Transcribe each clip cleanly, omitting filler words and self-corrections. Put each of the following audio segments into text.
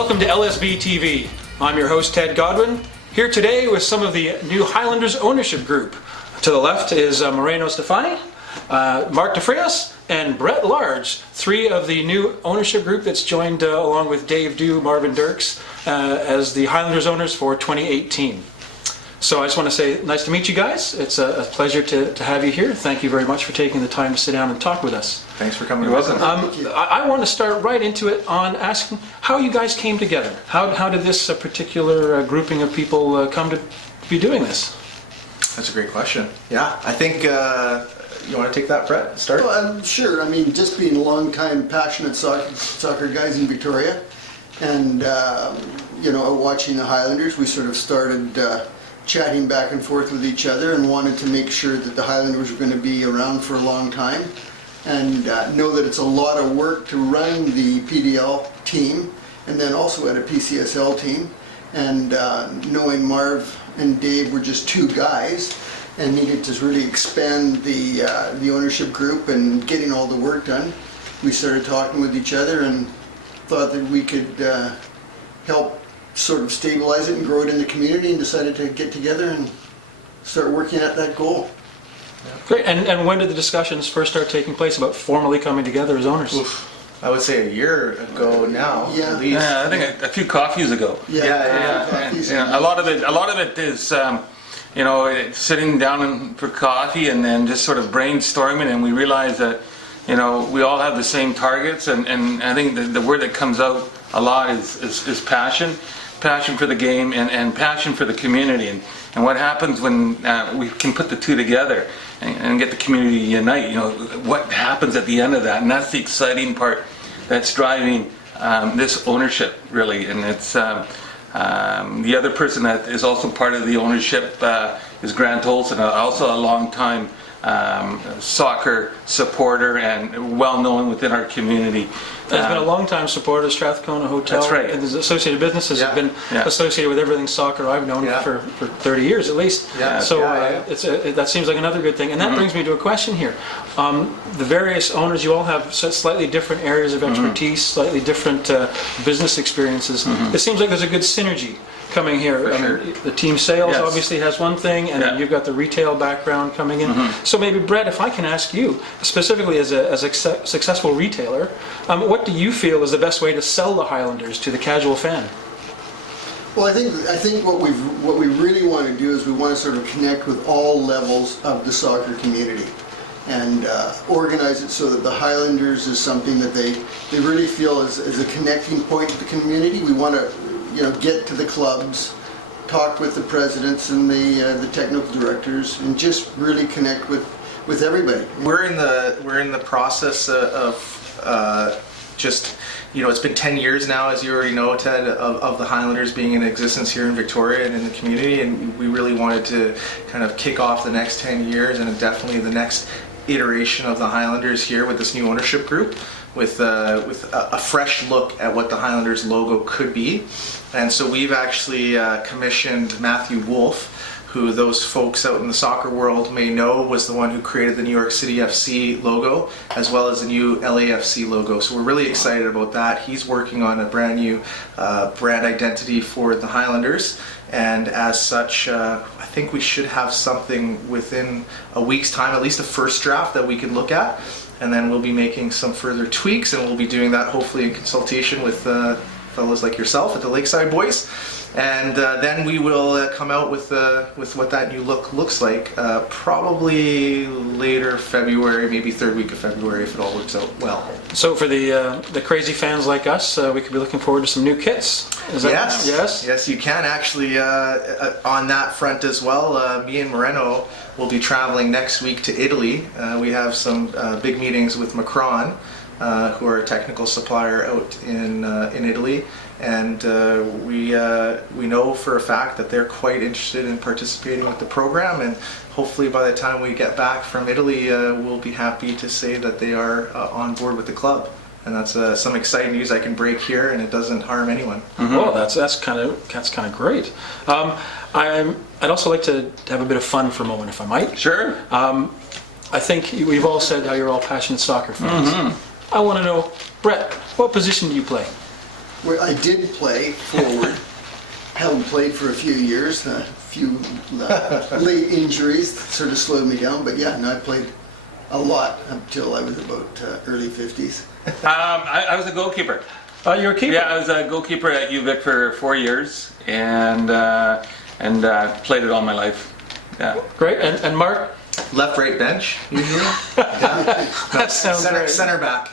Welcome to LSBTV. I'm your host, Ted Godwin, here today with some of the new Highlanders ownership group. To the left is Moreno Stefani, Mark DeFrias, and Brett Large, three of the new ownership group that's joined along with Dave Dew, Marvin Dirks, as the Highlanders owners for 2018. So I just want to say nice to meet you guys. It's a pleasure to have you here. Thank you very much for taking the time to sit down and talk with us. Thanks for coming. You're welcome. I want to start right into it on asking how you guys came together. How did this particular grouping of people come to be doing this? That's a great question. Yeah, I think you want to take that, Brett? Start? Well, sure. I mean, just being long-time passionate soccer guys in Victoria, and watching the Highlanders, we sort of started chatting back and forth with each other and wanted to make sure that the Highlanders were going to be around for a long time, and know that it's a lot of work to run the PDL team and then also at a PCSL team, and knowing Marv and Dave were just two guys and needed to really expand the ownership group and getting all the work done, we started talking with each other and thought that we could help sort of stabilize it and grow it in the community, and decided to get together and start working at that goal. Great. And when did the discussions first start taking place about formally coming together as owners? Oof. I would say a year ago now, Yeah. at least. Yeah, I think a few coffees ago. Yeah. A lot of it is, sitting down for coffee and then just sort of brainstorming, and we realize that, we all have the same targets, and I think the word that comes out a lot is passion for the game and passion for the community, and what happens when we can put the two together and get the community to unite. What happens at the end of that, and that's the exciting part that's driving this ownership, really. And it's the other person that is also part of the ownership is Grant Olson, also a long time soccer supporter and well known within our community. Has been a long-time supporter of Strathcona Hotel. That's right. And his associated businesses have been associated with everything soccer I've known for 30 years at least. That seems like another good thing. And that brings me to a question here. The various owners, you all have slightly different areas of expertise, slightly different business experiences. It seems like there's a good synergy coming here. Sure. The team sales obviously has one thing, and then you've got the retail background coming in. So maybe, Brett, if I can ask you, specifically as a successful retailer, what do you feel is the best way to sell the Highlanders to the casual fan? Well, I think what we really want to do is we want to sort of connect with all levels of the soccer community, and organize it so that the Highlanders is something that they really feel is a connecting point to the community. We want to get to the clubs, talk with the presidents and the technical directors, and just really connect with everybody. We're in the process of just, it's been 10 years now, as you already know, Ted, of the Highlanders being in existence here in Victoria and in the community, and we really wanted to kind of kick off the next 10 years and definitely the next iteration of the Highlanders here with this new ownership group, with a fresh look at what the Highlanders logo could be. And so we've actually commissioned Matthew Wolf, who those folks out in the soccer world may know was the one who created the New York City FC logo, as well as the new LAFC logo. So we're really excited about that. He's working on a brand new brand identity for the Highlanders, and as such, I think we should have something within a week's time, at least a first draft that we can look at, and then we'll be making some further tweaks, and we'll be doing that hopefully in consultation with fellows like yourself at the Lakeside Boys. And then we will come out with what that new look looks like, probably later February, maybe third week of February, if it all works out well. So for the crazy fans like us, we could be looking forward to some new kits. Yes, you can actually. On that front as well, me and Moreno will be traveling next week to Italy. We have some big meetings with Macron, who are a technical supplier out in Italy. And we know for a fact that they're quite interested in participating with the program, and hopefully by the time we get back from Italy, we'll be happy to say that they are on board with the club. And that's some exciting news I can break here, and it doesn't harm anyone. Well, that's kind of great. I'd also like to have a bit of fun for a moment, if I might. Sure. I think we've all said how you're all passionate soccer fans. I want to know, Brett, what position do you play? where I did play forward. Haven't played for a few years. A few late injuries sort of slowed me down. But yeah, no, I played a lot until I was about early 50s. I was a goalkeeper. You're a keeper? Yeah, I was a goalkeeper at UVic for 4 years, and played it all my life. Yeah. Great. And Mark? Left, right bench, usually. That sounds Center, great. center back.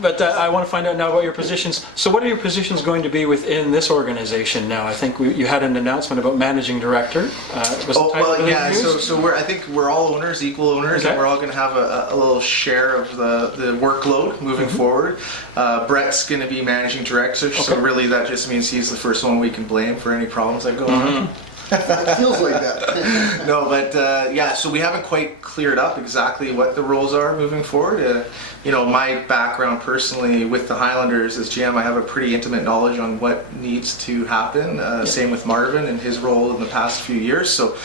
But I want to find out now about your positions. So what are your positions going to be within this organization now? I think you had an announcement about managing director. Was the title Well, yeah. used? So I think we're all owners, equal owners, Okay. and we're all going to have a little share of the workload moving forward. Brett's going to be managing director, so Okay. really that just means he's the first one we can blame for any problems that go on. It feels like that. No, but yeah, so we haven't quite cleared up exactly what the roles are moving forward. My background personally with the Highlanders as GM, I have a pretty intimate knowledge on what needs to happen. Same with Marvin and his role in the past few years. So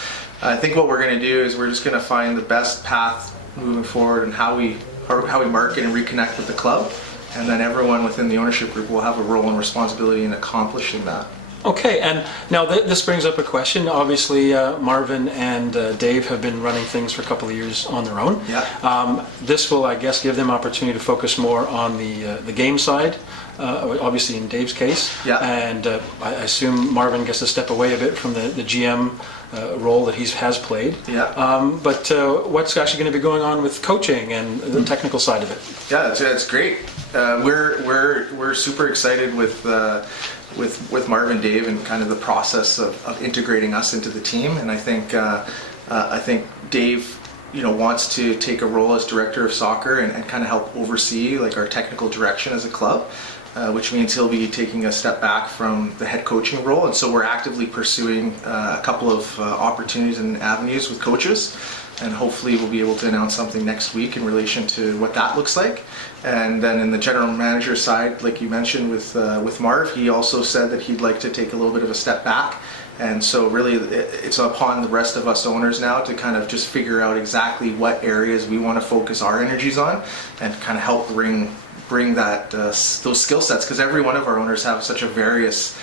I think what we're going to do is we're just going to find the best path moving forward and how we market and reconnect with the club. And then everyone within the ownership group will have a role and responsibility in accomplishing that. Okay, and now this brings up a question. Obviously, Marvin and Dave have been running things for a couple of years on their own. Yeah. This will, I guess, give them opportunity to focus more on the game side, obviously in Dave's case. Yeah. And I assume Marvin gets to step away a bit from the GM role that he has played. Yeah. But what's actually going to be going on with coaching and the technical side of it? Yeah, that's great. We're super excited with Marvin, Dave, and kind of the process of integrating us into the team. And I think Dave, wants to take a role as director of soccer and kind of help oversee like our technical direction as a club, which means he'll be taking a step back from the head coaching role. And so we're actively pursuing a couple of opportunities and avenues with coaches. And hopefully we'll be able to announce something next week in relation to what that looks like. And then in the general manager side, like you mentioned with Marv, he also said that he'd like to take a little bit of a step back. And so really it's upon the rest of us owners now to kind of just figure out exactly what areas we want to focus our energies on and kind of help bring that those skill sets, because every one of our owners have such a various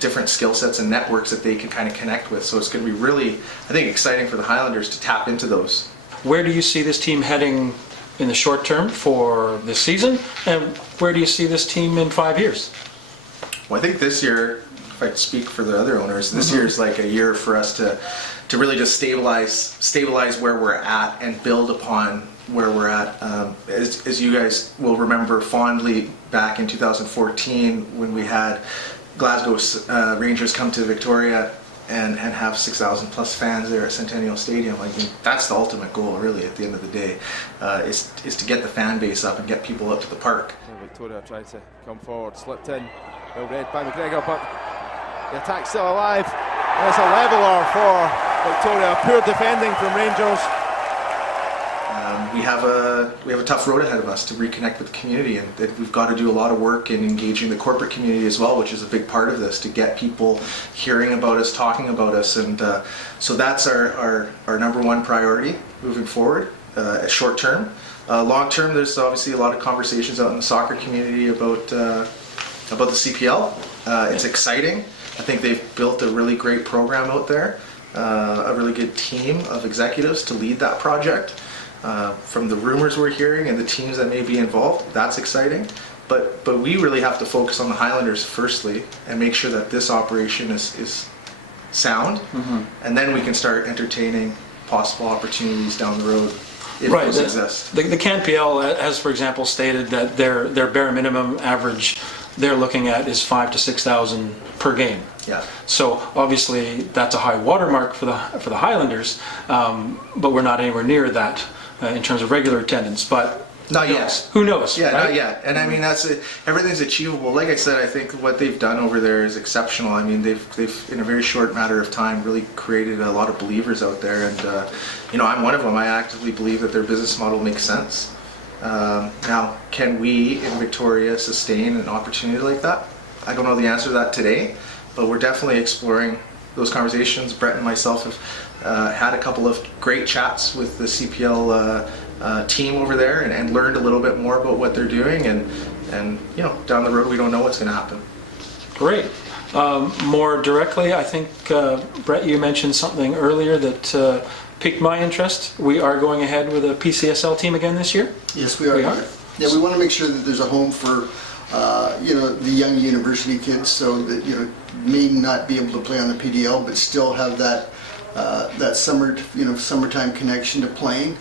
different skill sets and networks that they can kind of connect with. So it's going to be really, I think, exciting for the Highlanders to tap into those. Where do you see this team heading in the short term for this season, and where do you see this team in 5 years? Well, I think this year, if I speak for the other owners, this year is like a year for us to really just stabilize where we're at and build upon where we're at. As you guys will remember fondly, back in 2014 when we had Glasgow Rangers come to Victoria and have 6,000 plus fans there at Centennial Stadium. I mean, that's the ultimate goal, really, at the end of the day, is to get the fan base up and get people up to the park. Victoria tried to come forward, slipped in, well read by McGregor, but the attack's still alive. There's a leveller for Victoria. Poor defending from Rangers. We have a tough road ahead of us to reconnect with the community, and that we've got to do a lot of work in engaging the corporate community as well, which is a big part of this, to get people hearing about us, talking about us, and so that's our number one priority moving forward, short term. Long term, there's obviously a lot of conversations out in the soccer community about the CPL. It's exciting. I think they've built a really great program out there, a really good team of executives to lead that project. From the rumors we're hearing and the teams that may be involved, that's exciting. But we really have to focus on the Highlanders firstly and make sure that this operation is sound, and then we can start entertaining possible opportunities down the road if those exist. The CanPL has, for example, stated that their bare minimum average they're looking at is 5,000 to 6,000 per game. Yeah. So obviously that's a high watermark for the Highlanders, but we're not anywhere near that in terms of regular attendance. But not yet. Who knows? Yeah, right? not yet. And I mean, everything's achievable. Like I said, I think what they've done over there is exceptional. I mean, they've in a very short matter of time really created a lot of believers out there, and I'm one of them. I actively believe that their business model makes sense. Now, can we in Victoria sustain an opportunity like that? I don't know the answer to that today, but we're definitely exploring those conversations. Brett and myself have had a couple of great chats with the CPL team over there and learned a little bit more about what they're doing, and and down the road we don't know what's going to happen. Great. More directly, I think, Brett, you mentioned something earlier that piqued my interest. We are going ahead with a PCSL team again this year? Yes, we are. Yeah, we want to make sure that there's a home for the young university kids, so that may not be able to play on the PDL, but still have that summertime connection to playing,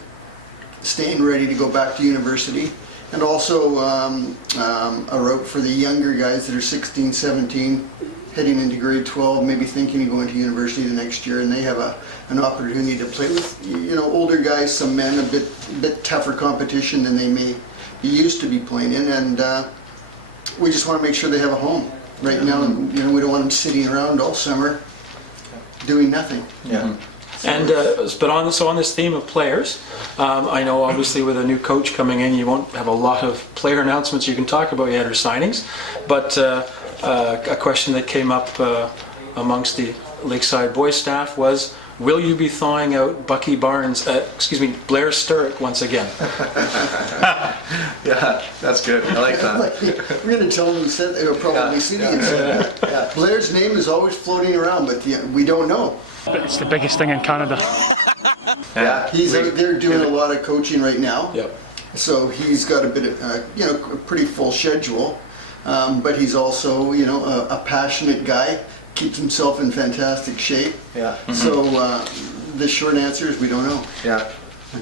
staying ready to go back to university, and also a route for the younger guys that are 16, 17, heading into grade 12, maybe thinking of going to university the next year, and they have an opportunity to play with older guys, some men, a bit tougher competition than they may be used to be playing in, and we just want to make sure they have a home. Right now, we don't want them sitting around all summer doing nothing. Yeah. And but on this theme of players, I know obviously with a new coach coming in, you won't have a lot of player announcements you can talk about yet or signings. But a question that came up amongst the Lakeside boys staff was, will you be thawing out Blair Sturrock once again? Yeah, that's good. I like that. We're going to tell them you said they were probably sitting in. Blair's name is always floating around, but we don't know. It's the biggest thing in Canada. Yeah, He's out there doing a lot of coaching right now. Yep. So he's got a bit of, a pretty full schedule, but he's also, a passionate guy, keeps himself in fantastic shape. Yeah. So the short answer is we don't know. Yeah.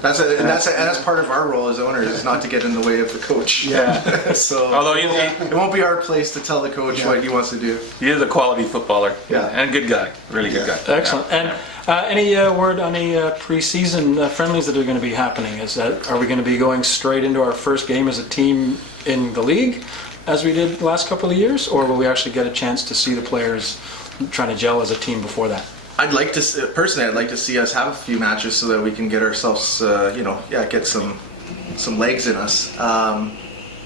That's part of our role as owners, is not to get in the way of the coach. Yeah. So Although it won't be our place to tell the coach what he wants to do. he is a quality footballer. Yeah. And a good guy. Really good guy. Excellent. And any word on any pre-season friendlies that are going to be happening? Are we going to be going straight into our first game as a team in the league, as we did the last couple of years, or will we actually get a chance to see the players trying to gel as a team before that? I'd like to see us have a few matches so that we can get ourselves, get some legs in us.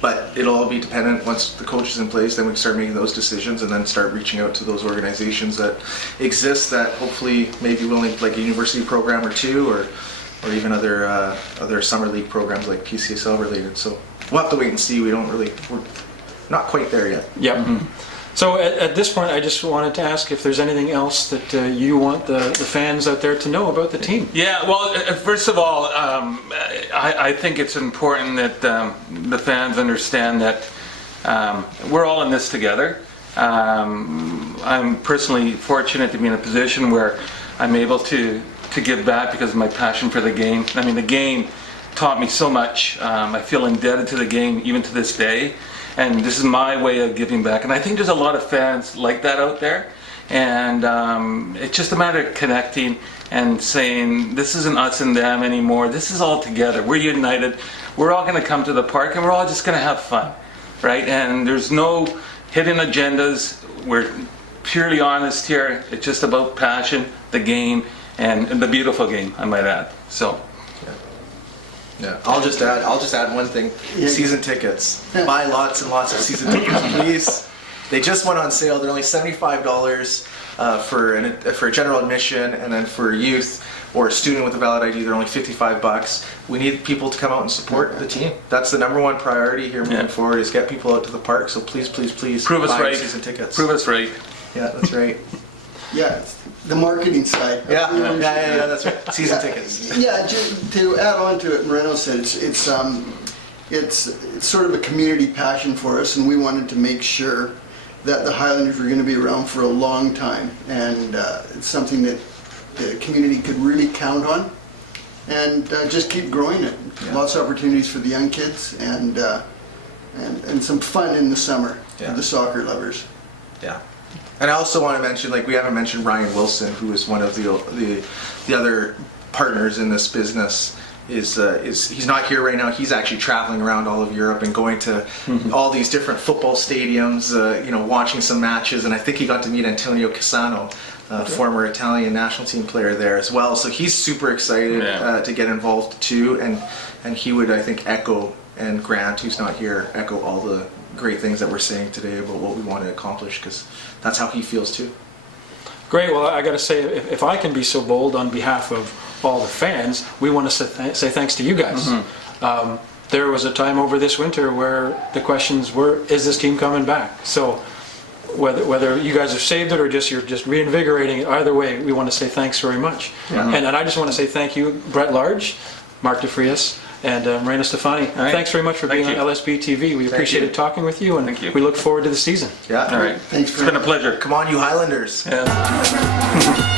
But it'll all be dependent once the coach is in place. Then we can start making those decisions and then start reaching out to those organizations that exist that hopefully may be willing, like a university program or two, or even other summer league programs like PCSL related. So we'll have to wait and see. We're not quite there yet. Yep. Mm-hmm. So at this point, I just wanted to ask if there's anything else that you want the fans out there to know about the team. Yeah, well, first of all, I think it's important that the fans understand that we're all in this together. I'm personally fortunate to be in a position where I'm able to give back because of my passion for the game. I mean, the game taught me so much. I feel indebted to the game even to this day. And this is my way of giving back. And I think there's a lot of fans like that out there. And it's just a matter of connecting and saying, this isn't us and them anymore. This is all together. We're united. We're all going to come to the park and we're all just going to have fun, right? And there's no hidden agendas. We're purely honest here. It's just about passion, the game, and the beautiful game, I might add. So. Yeah, I'll just add one thing. Season tickets. Buy lots and lots of season tickets, please. They just went on sale. They're only $75 for a general admission, and then for youth or a student with a valid ID, they're only $55. We need people to come out and support the team. That's the number one priority here moving forward, is get people out to the park. So please, please, please prove us buy right. Season tickets. Prove us right. Yeah, that's right. Yeah, the marketing side. Yeah, that's right. Season tickets. Yeah, to add on to it, Moreno said it's sort of a community passion for us, and we wanted to make sure that the Highlanders were going to be around for a long time, and it's something that the community could really count on, and just keep growing it. Yeah. Lots of opportunities for the young kids, and some fun in the summer for the soccer lovers. Yeah. And I also want to mention, we haven't mentioned Ryan Wilson, who is one of the other partners in this business. He's not here right now. He's actually traveling around all of Europe and going to all these different football stadiums, watching some matches. And I think he got to meet Antonio Cassano, former Italian national team player there as well. So he's super excited to get involved too. And he would, I think, echo, and Grant, who's not here, echo all the great things that we're saying today about what we want to accomplish, because that's how he feels too. Great. Well, I got to say, if I can be so bold on behalf of all the fans, we want to say thanks to you guys. there was a time over this winter where the questions were, is this team coming back? So whether you guys have saved it or you're just reinvigorating it, either way, we want to say thanks very much. And I just want to say thank you, Brett Large, Mark DeFrias, and Moreno Stefani. right. Thanks very much for being on LSBTV. We appreciated talking with you, and Thank you. we look forward to the season. Yeah. All right. Thanks It's for been a pleasure. Come on, you Highlanders. Yeah.